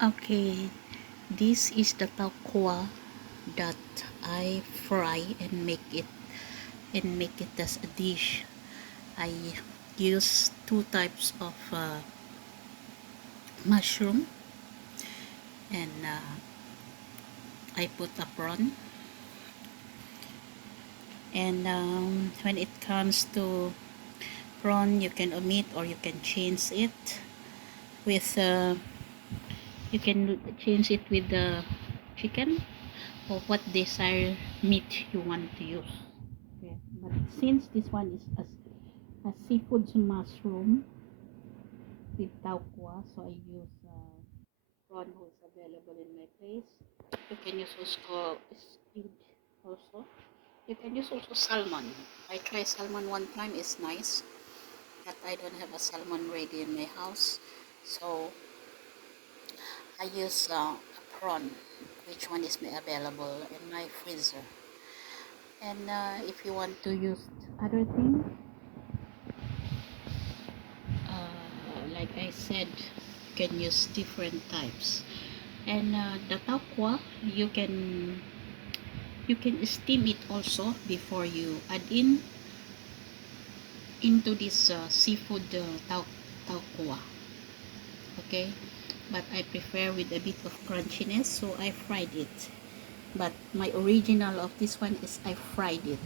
Okay, this is the tauquwa that I fry and make it as a dish. I use two types of mushroom, and I put a prawn. And when it comes to prawn, you can omit or you can change it with with the chicken or what desired meat you want to use. Okay. But since this one is a seafood mushroom with tauquwa, so I use prawn who is available in my place. You can use also squid also. You can use also salmon. I tried salmon one time, it's nice, but I don't have a salmon ready in my house, so I use a prawn, which one is available in my freezer. And if you want to use other things, like I said, you can use different types. And the tauquwa, you can steam it also before you add into this seafood tauquwa. Okay, but I prefer with a bit of crunchiness, so I fried it. But my original of this one is I fried it.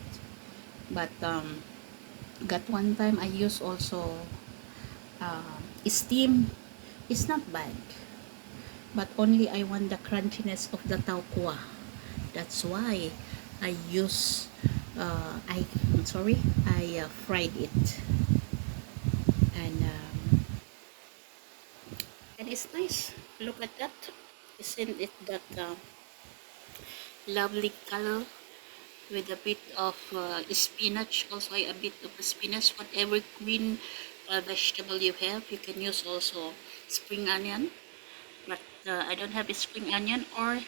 But got one time I use also steam. It's not bad, but only I want the crunchiness of the tauquwa. That's why I use I fried it, and and it's nice. nice. Look at that. Isn't it that lovely color with a bit of spinach, also a bit of spinach, whatever green vegetable you have. You can use also spring onion, but I don't have a spring onion or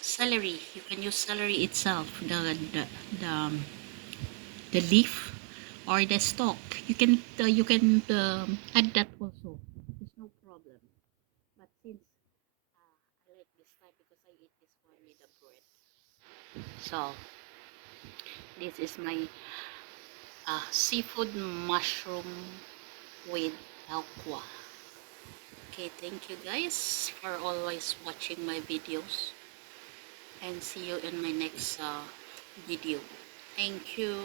celery. You can use celery itself, the leaf or the stalk. You can add that also. There's no problem. But since I like this type because I eat this one with the bread. So this is my seafood mushroom with aqua. Okay, thank you guys for always watching my videos, and see you in my next video. Thank you.